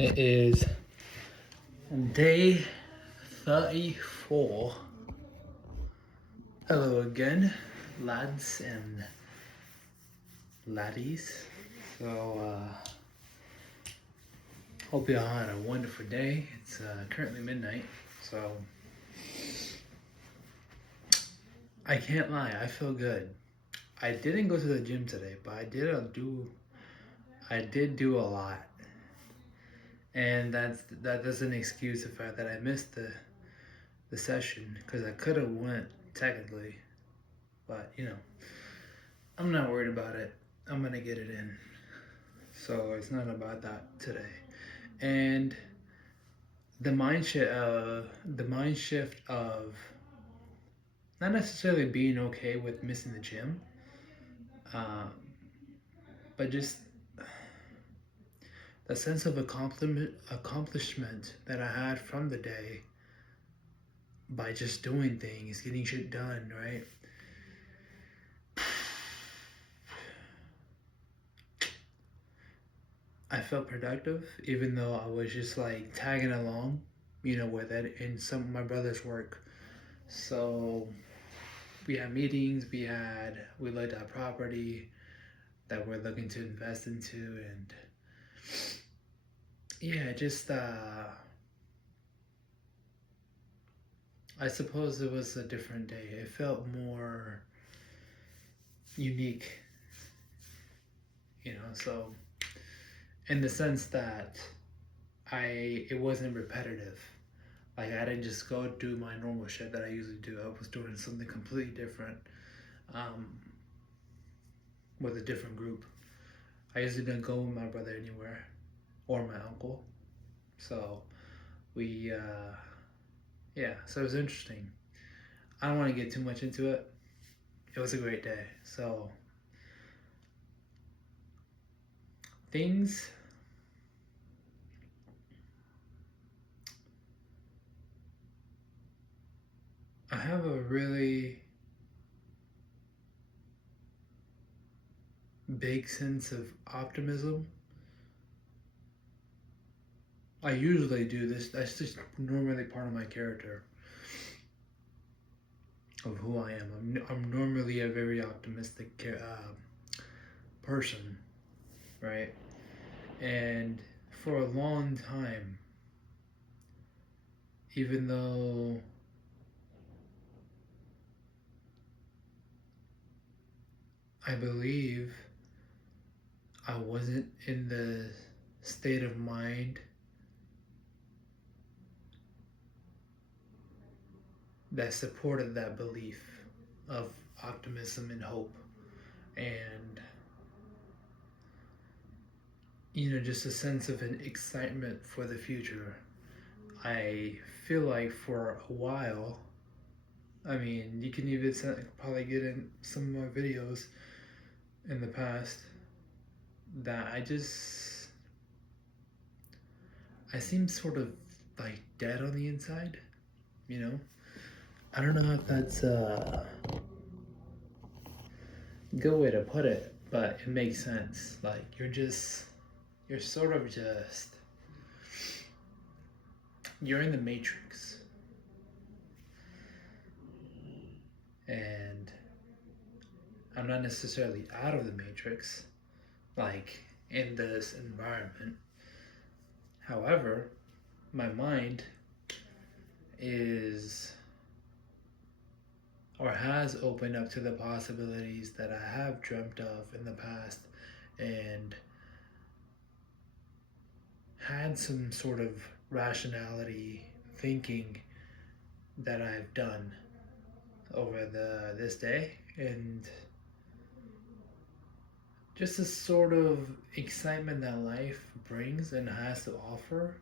It is day 34. Hello again, lads and laddies. Hope you all had a wonderful day. It's currently midnight, so I can't lie, I feel good. I didn't go to the gym today, but I did do a lot. And that's an excuse the fact that I missed the session, because I could have went technically, but I'm not worried about it. I'm gonna get it in, so it's not about that today. And the mind shift of not necessarily being okay with missing the gym, um, but just the sense of accomplishment that I had from the day by just doing things, getting shit done, right? I felt productive, even though I was just like tagging along, with it in some of my brother's work. So we had meetings, we looked at property that we're looking to invest into, and yeah, just I suppose it was a different day. It felt more unique, so in the sense that it wasn't repetitive. Like, I didn't just go do my normal shit that I usually do. I was doing something completely different, um, with a different group. I usually didn't go with my brother anywhere, or my uncle. So we, yeah, so it was interesting. I don't want to get too much into it. It was a great day. So things I have a really big sense of optimism. I usually do this. That's just normally part of my character, of who I am. I'm normally a very optimistic person, right? And for a long time, even though I believe I wasn't in the state of mind that supported that belief of optimism and hope, and just a sense of an excitement for the future. I feel like for a while, I mean, you can even probably get in some of my videos in the past, that I seem sort of like dead on the inside, you know? I don't know if that's a good way to put it, but it makes sense. Like, you're sort of just, you're in the matrix, and I'm not necessarily out of the matrix, like in this environment. However, my mind is, or has opened up to the possibilities that I have dreamt of in the past, and had some sort of rationality thinking that I've done over this day, and just a sort of excitement that life brings and has to offer,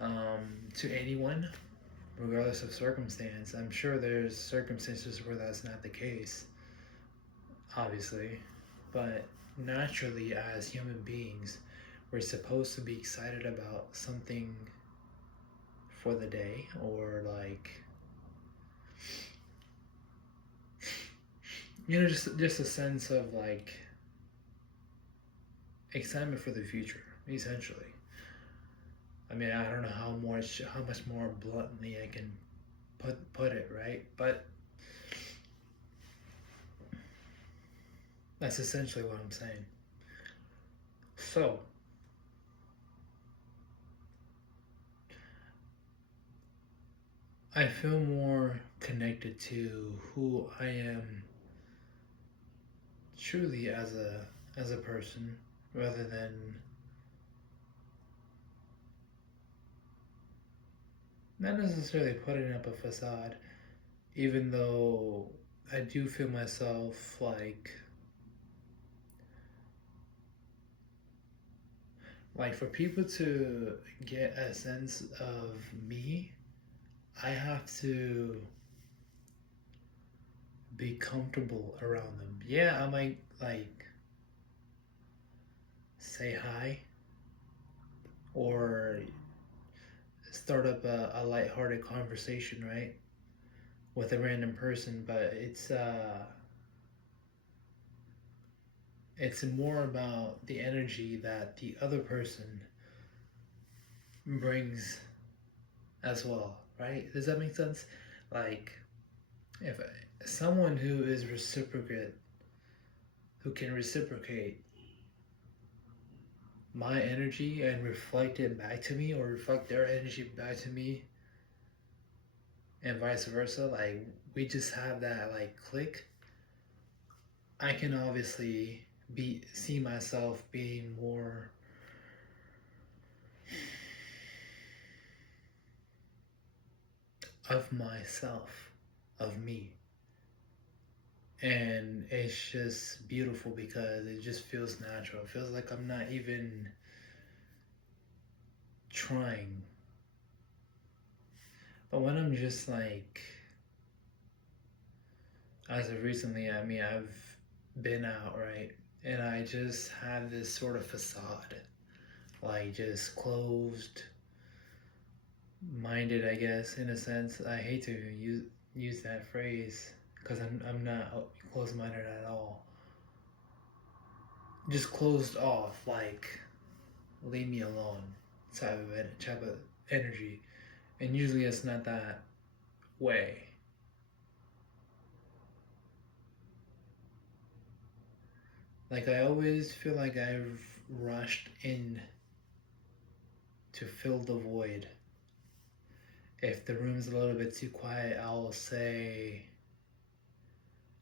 to anyone, regardless of circumstance. I'm sure there's circumstances where that's not the case, obviously, but naturally, as human beings, we're supposed to be excited about something for the day, or like, just a sense of like excitement for the future, essentially. I mean, I don't know how much more bluntly I can put it, right? But that's essentially what I'm saying. So, I feel more connected to who I am truly as a person rather than not necessarily putting up a facade, even though I do feel myself like for people to get a sense of me, I have to be comfortable around them. Yeah, I might like say hi or start up a lighthearted conversation, right? With a random person, but it's more about the energy that the other person brings as well, right? Does that make sense? Like if someone who can reciprocate my energy and reflect it back to me or reflect their energy back to me and vice versa, like we just have that like click. I can obviously be see myself being more of myself, of me. And it's just beautiful because it just feels natural. It feels like I'm not even trying. But when I'm just like, as of recently, I mean, I've been out, right? And I just have this sort of facade, like just closed minded, I guess, in a sense. I hate to use that phrase because I'm not closed minded at all. Just closed off, like leave me alone type of energy. And usually it's not that way. Like I always feel like I've rushed in to fill the void. If the room's a little bit too quiet, I'll say,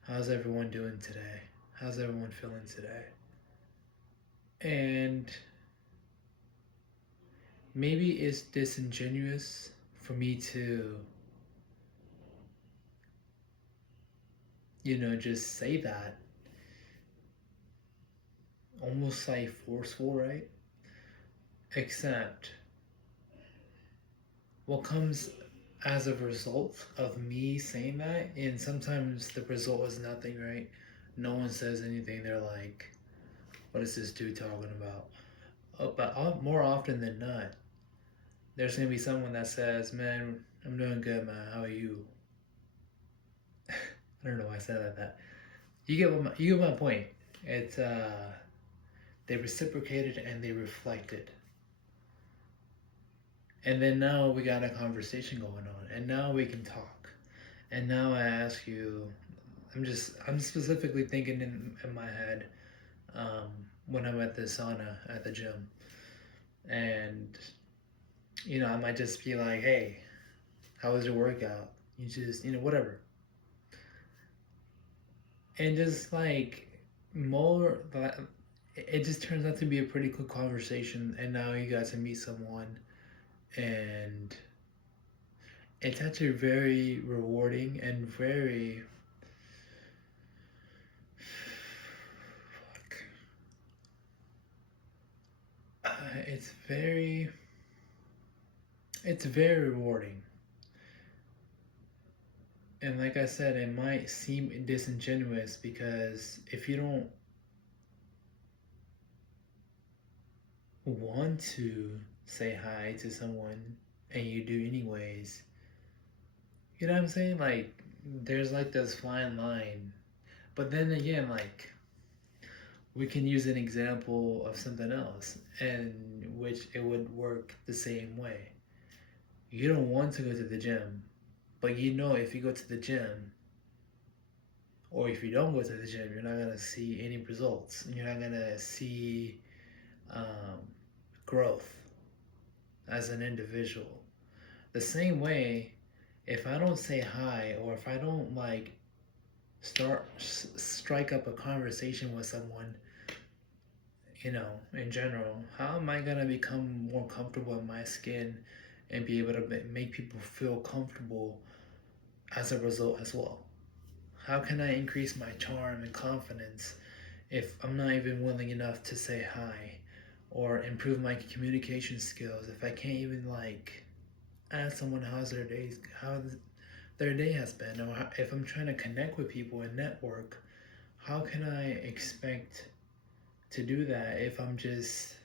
how's everyone doing today? How's everyone feeling today? And maybe it's disingenuous for me to, just say that, almost like forceful, right? Except what comes as a result of me saying that, and sometimes the result is nothing, right? No one says anything. They're like, what is this dude talking about? But more often than not, there's gonna be someone that says, man, I'm doing good, man. How are you? I don't know why I said it like that. You get my point. It's they reciprocated and they reflected. And then now we got a conversation going on, and now we can talk. And now I ask you, I'm specifically thinking in my head when I'm at the sauna at the gym, and I might just be like, hey, how was your workout? You just whatever, and just like more that it just turns out to be a pretty cool conversation, and now you got to meet someone, and it's actually very rewarding and very fuck. It's very rewarding. And like I said, it might seem disingenuous because if you don't want to say hi to someone and you do anyways, you know what I'm saying? Like there's like this fine line. But then again, like we can use an example of something else in which it would work the same way. You don't want to go to the gym, but you know if you go to the gym or if you don't go to the gym, you're not gonna see any results. You're not gonna see um, growth as an individual. The same way, if I don't say hi or if I don't like strike up a conversation with someone, in general, how am I gonna become more comfortable in my skin and be able to make people feel comfortable as a result as well? How can I increase my charm and confidence if I'm not even willing enough to say hi or improve my communication skills? If I can't even like ask someone how their day has been, or if I'm trying to connect with people and network, how can I expect to do that if I'm just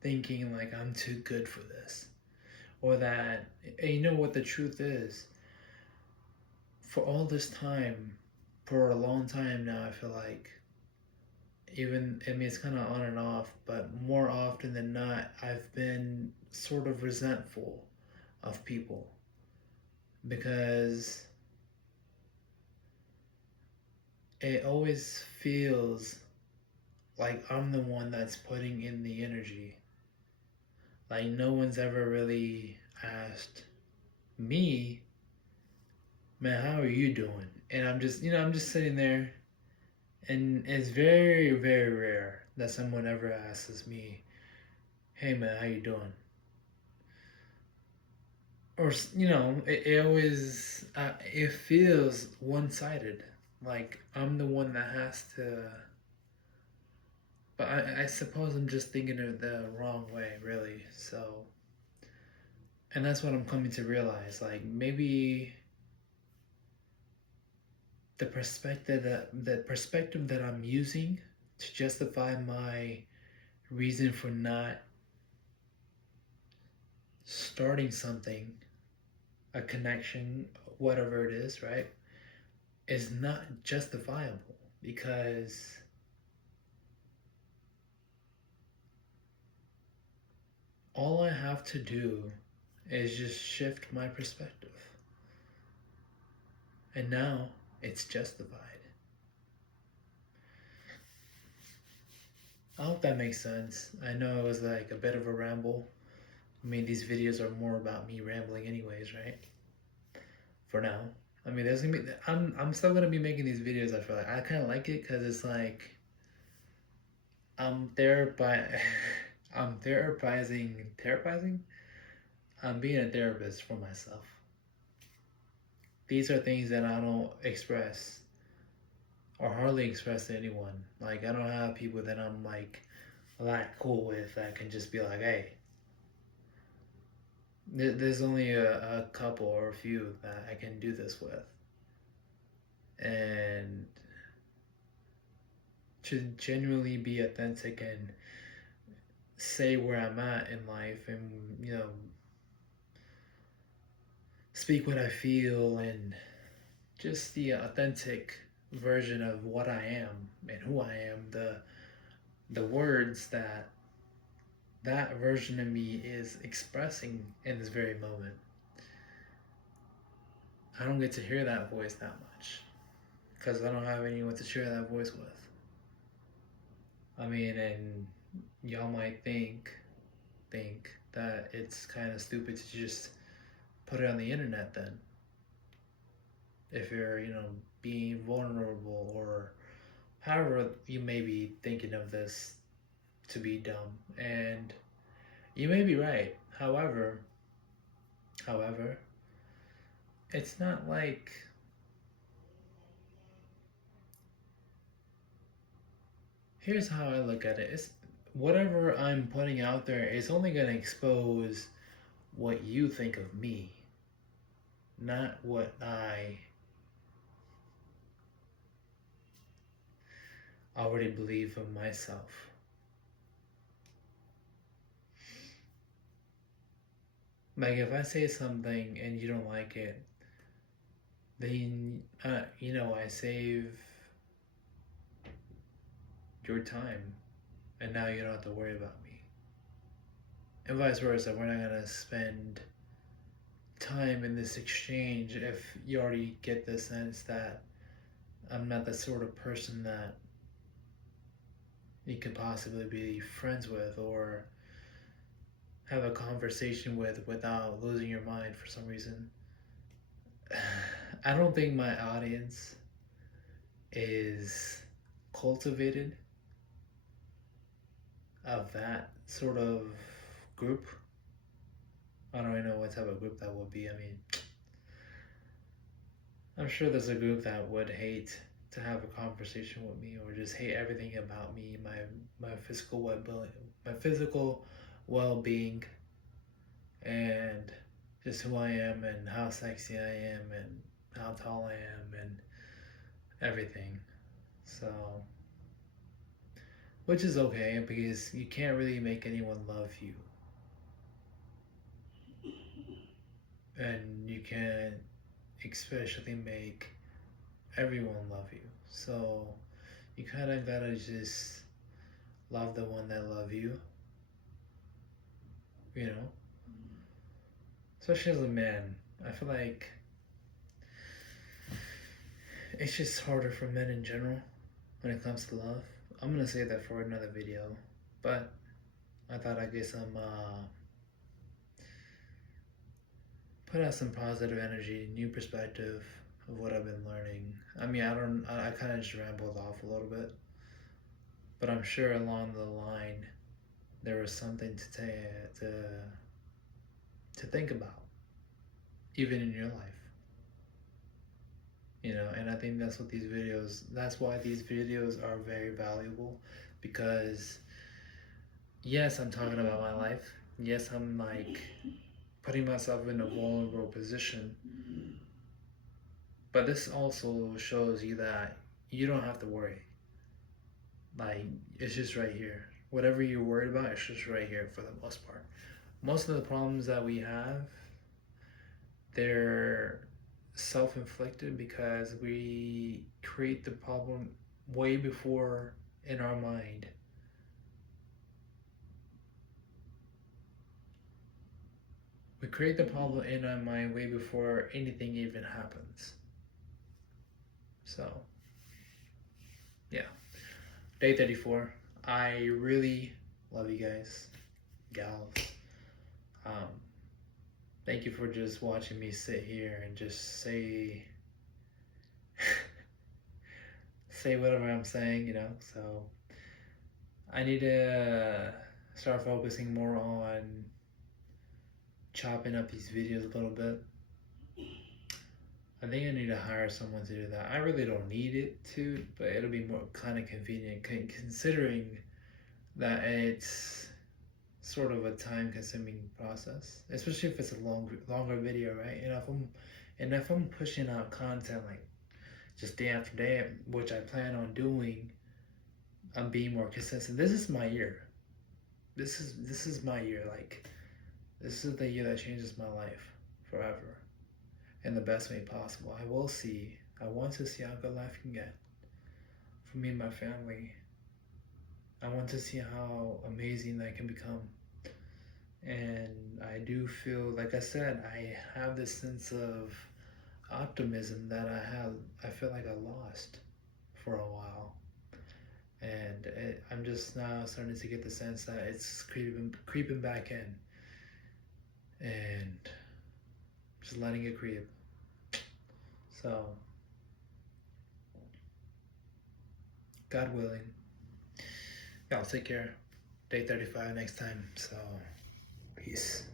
thinking like I'm too good for this? Or that, you know what the truth is? For all this time, for a long time now, I feel like, even, I mean, it's kind of on and off, but more often than not, I've been sort of resentful of people because it always feels like I'm the one that's putting in the energy. Like no one's ever really asked me, man, how are you doing? And I'm just sitting there, and it's very, very rare that someone ever asks me, hey man, how you doing? Or it always it feels one-sided. Like I'm the one that has to. But I suppose I'm just thinking of the wrong way, really. So, and that's what I'm coming to realize. Like maybe the perspective that I'm using to justify my reason for not starting something, a connection, whatever it is, right, is not justifiable because all I have to do is just shift my perspective. And now it's justified. I hope that makes sense. I know it was like a bit of a ramble. I mean, these videos are more about me rambling, anyways, right? For now. I mean, there's gonna be. I'm still gonna be making these videos. I feel like I kind of like it because it's like I'm therapy. I'm therapizing. I'm being a therapist for myself. These are things that I don't express or hardly express to anyone. Like I don't have people that I'm like that cool with that can just be like, hey. There's only a couple or a few that I can do this with, and to genuinely be authentic and say where I'm at in life, and speak what I feel, and just the authentic version of what I am and who I am, the words that version of me is expressing in this very moment. I don't get to hear that voice that much because I don't have anyone to share that voice with. I mean, and y'all might think that it's kind of stupid to just put it on the internet then. If you're, being vulnerable or however you may be thinking of this to be dumb. And you may be right. However, it's not like here's how I look at it. It's whatever I'm putting out there is only going to expose what you think of me, not what I already believe of myself. Like if I say something and you don't like it, then I save your time, and now you don't have to worry about me. And vice versa, we're not gonna spend time in this exchange if you already get the sense that I'm not the sort of person that you could possibly be friends with or have a conversation with without losing your mind for some reason. I don't think my audience is cultivated of that sort of group. I don't even know what type of group that would be. I mean, I'm sure there's a group that would hate to have a conversation with me or just hate everything about me, my physical well-being, and just who I am and how sexy I am and how tall I am and everything. So, which is okay because you can't really make anyone love you, and you can't especially make everyone love you. So you kind of gotta just love the one that love you, you know. Especially as a man, I feel like it's just harder for men in general when it comes to love. I'm gonna save that for another video, but I thought I'd get some put out some positive energy, new perspective of what I've been learning. I mean, I kind of just rambled off a little bit, but I'm sure along the line there was something to think about, even in your life, you know. And I think that's why these videos are very valuable, because yes, I'm talking about my life. Yes, I'm like putting myself in a vulnerable position, but this also shows you that you don't have to worry. Like, it's just right here. Whatever you're worried about, it's just right here for the most part. Most of the problems that we have, they're self-inflicted because we create the problem way before in our mind. We create the problem in our mind way before anything even happens. So, yeah. Day 34. I really love you guys, gals. Um, Thank you for just watching me sit here and just say whatever I'm saying, you know. So I need to start focusing more on chopping up these videos a little bit. I think I need to hire someone to do that. I really don't need it to, but it'll be more kind of convenient considering that it's sort of a time-consuming process, especially if it's a longer video, right? And if I'm pushing out content like just day after day, which I plan on doing, I'm being more consistent. This is my year. This is my year. Like, this is the year that changes my life forever in the best way possible. I will see. I want to see how good life can get for me and my family. I want to see how amazing that can become. And I do feel, like I said, I have this sense of optimism that I feel like I lost for a while. And I'm just now starting to get the sense that it's creeping back in, and just letting it creep. So, God willing, y'all take care. Day 35 next time. So, peace.